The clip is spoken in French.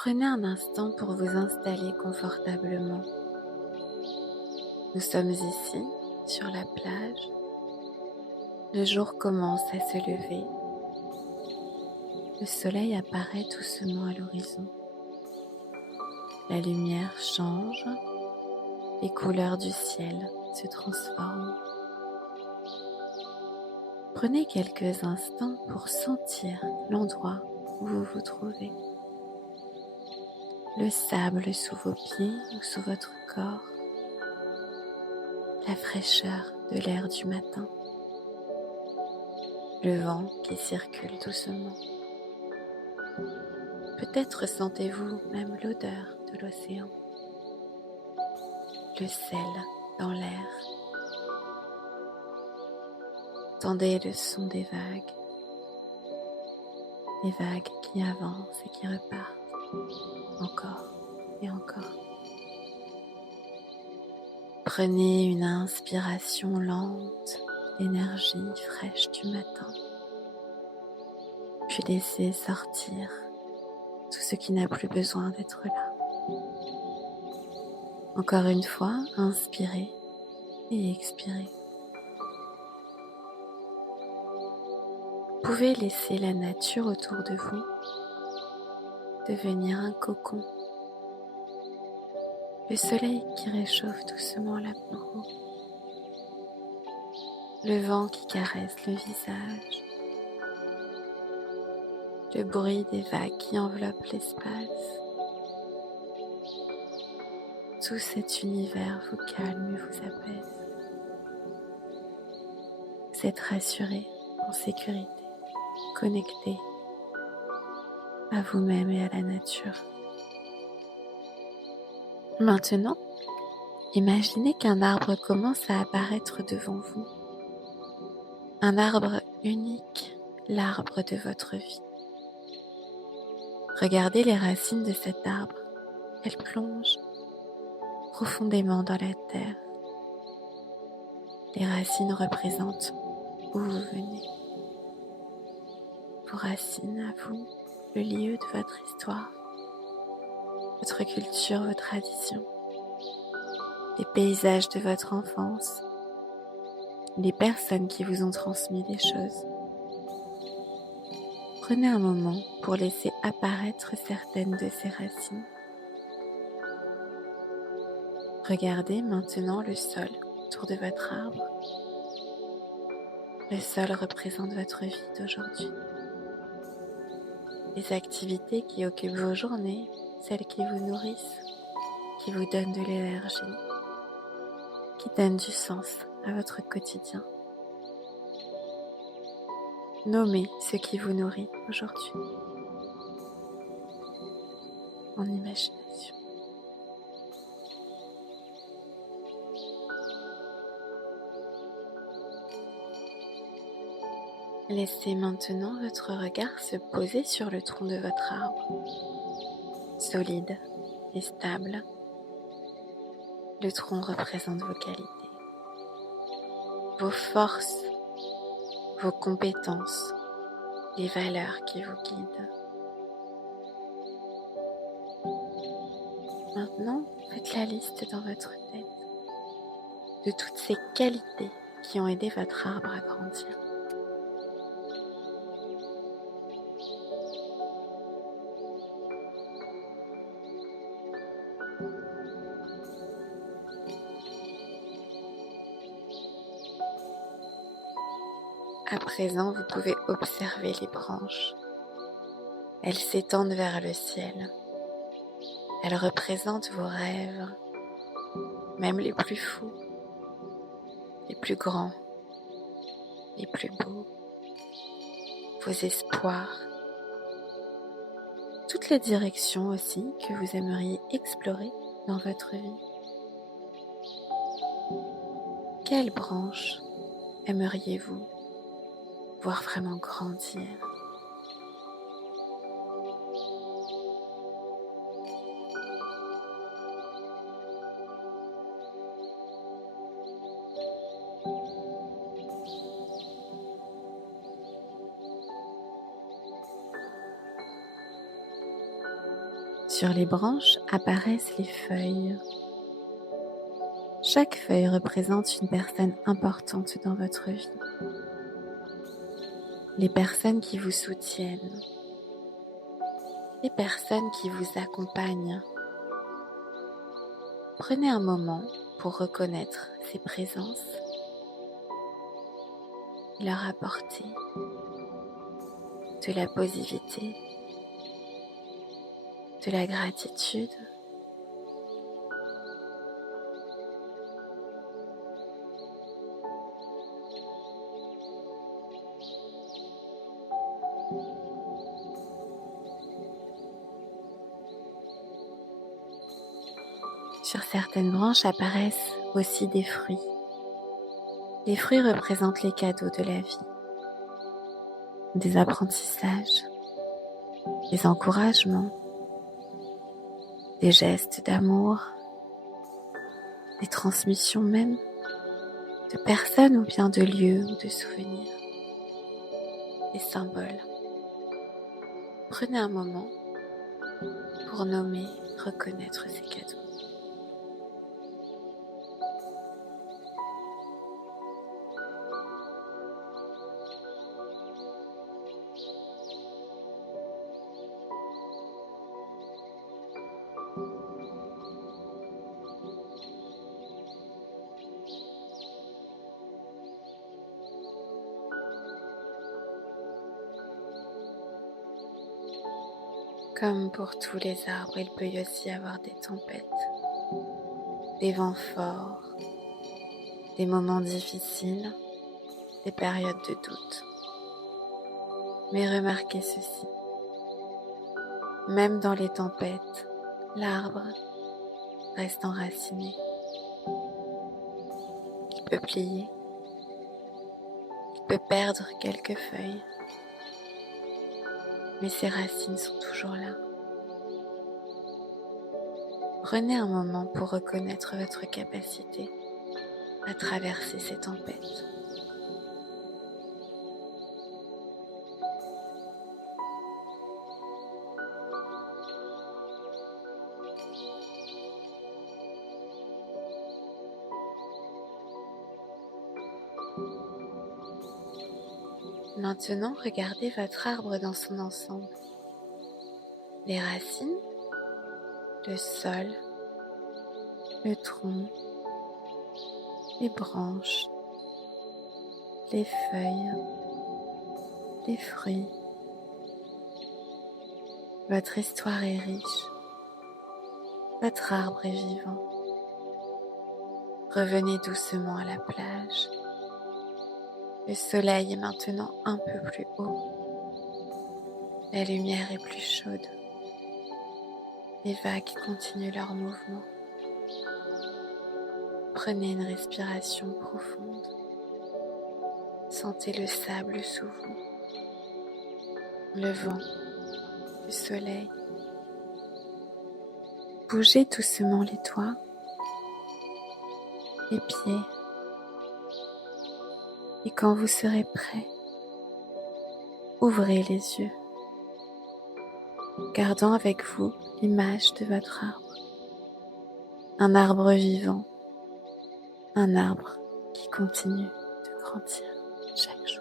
Prenez un instant pour vous installer confortablement. Nous sommes ici, sur la plage. Le jour commence à se lever. Le soleil apparaît doucement à l'horizon. La lumière change, les couleurs du ciel se transforment. Prenez quelques instants pour sentir l'endroit où vous vous trouvez. Le sable sous vos pieds ou sous votre corps. La fraîcheur de l'air du matin. Le vent qui circule doucement. Peut-être sentez-vous même l'odeur de l'océan. Le sel dans l'air. Entendez le son des vagues qui avancent et qui repartent, encore et encore. Prenez une inspiration lente d'énergie fraîche du matin, puis laissez sortir tout ce qui n'a plus besoin d'être là. Encore une fois, inspirez et expirez. Vous pouvez laisser la nature autour de vous devenir un cocon. Le soleil qui réchauffe doucement la peau. Le vent qui caresse le visage. Le bruit des vagues qui enveloppent l'espace. Tout cet univers vous calme et vous apaise. Vous êtes rassuré, en sécurité, connecté à vous-même et à la nature. Maintenant, imaginez qu'un arbre commence à apparaître devant vous. Un arbre unique, l'arbre de votre vie. Regardez les racines de cet arbre. Elles plongent profondément dans la terre. Les racines représentent où vous venez. Vos racines à vous, le lieu de votre histoire, votre culture, vos traditions, les paysages de votre enfance, les personnes qui vous ont transmis des choses. Prenez un moment pour laisser apparaître certaines de ces racines. Regardez maintenant le sol autour de votre arbre. Le sol représente votre vie d'aujourd'hui. Les activités qui occupent vos journées, celles qui vous nourrissent, qui vous donnent de l'énergie, qui donnent du sens à votre quotidien. Nommez ce qui vous nourrit aujourd'hui, en imagination. Laissez maintenant votre regard se poser sur le tronc de votre arbre. Solide et stable, le tronc représente vos qualités, vos forces, vos compétences, les valeurs qui vous guident. Maintenant, faites la liste dans votre tête de toutes ces qualités qui ont aidé votre arbre à grandir. À présent, vous pouvez observer les branches. Elles s'étendent vers le ciel. Elles représentent vos rêves, même les plus fous, les plus grands, les plus beaux, vos espoirs, toutes les directions aussi que vous aimeriez explorer dans votre vie. Quelle branche aimeriez-vous voir vraiment grandir ? Sur les branches apparaissent les feuilles. Chaque feuille représente une personne importante dans votre vie. Les personnes qui vous soutiennent, les personnes qui vous accompagnent. Prenez un moment pour reconnaître ces présences et leur apporter de la positivité, de la gratitude. Sur certaines branches apparaissent aussi des fruits. Les fruits représentent les cadeaux de la vie, des apprentissages, des encouragements, des gestes d'amour, des transmissions même, de personnes ou bien de lieux ou de souvenirs, des symboles. Prenez un moment pour nommer, reconnaître ces cadeaux. Comme pour tous les arbres, il peut y aussi avoir des tempêtes, des vents forts, des moments difficiles, des périodes de doute. Mais remarquez ceci, même dans les tempêtes, l'arbre reste enraciné. Il peut plier, il peut perdre quelques feuilles, mais ses racines sont toujours là. Prenez un moment pour reconnaître votre capacité à traverser ces tempêtes. Maintenant, regardez votre arbre dans son ensemble. Les racines, le sol, le tronc, les branches, les feuilles, les fruits. Votre histoire est riche. Votre arbre est vivant. Revenez doucement à la plage. Le soleil est maintenant un peu plus haut. La lumière est plus chaude. Les vagues continuent leur mouvement. Prenez une respiration profonde. Sentez le sable sous vous, le vent, le soleil. Bougez doucement les doigts, les pieds. Et quand vous serez prêt, ouvrez les yeux, gardant avec vous l'image de votre arbre. Un arbre vivant, un arbre qui continue de grandir chaque jour.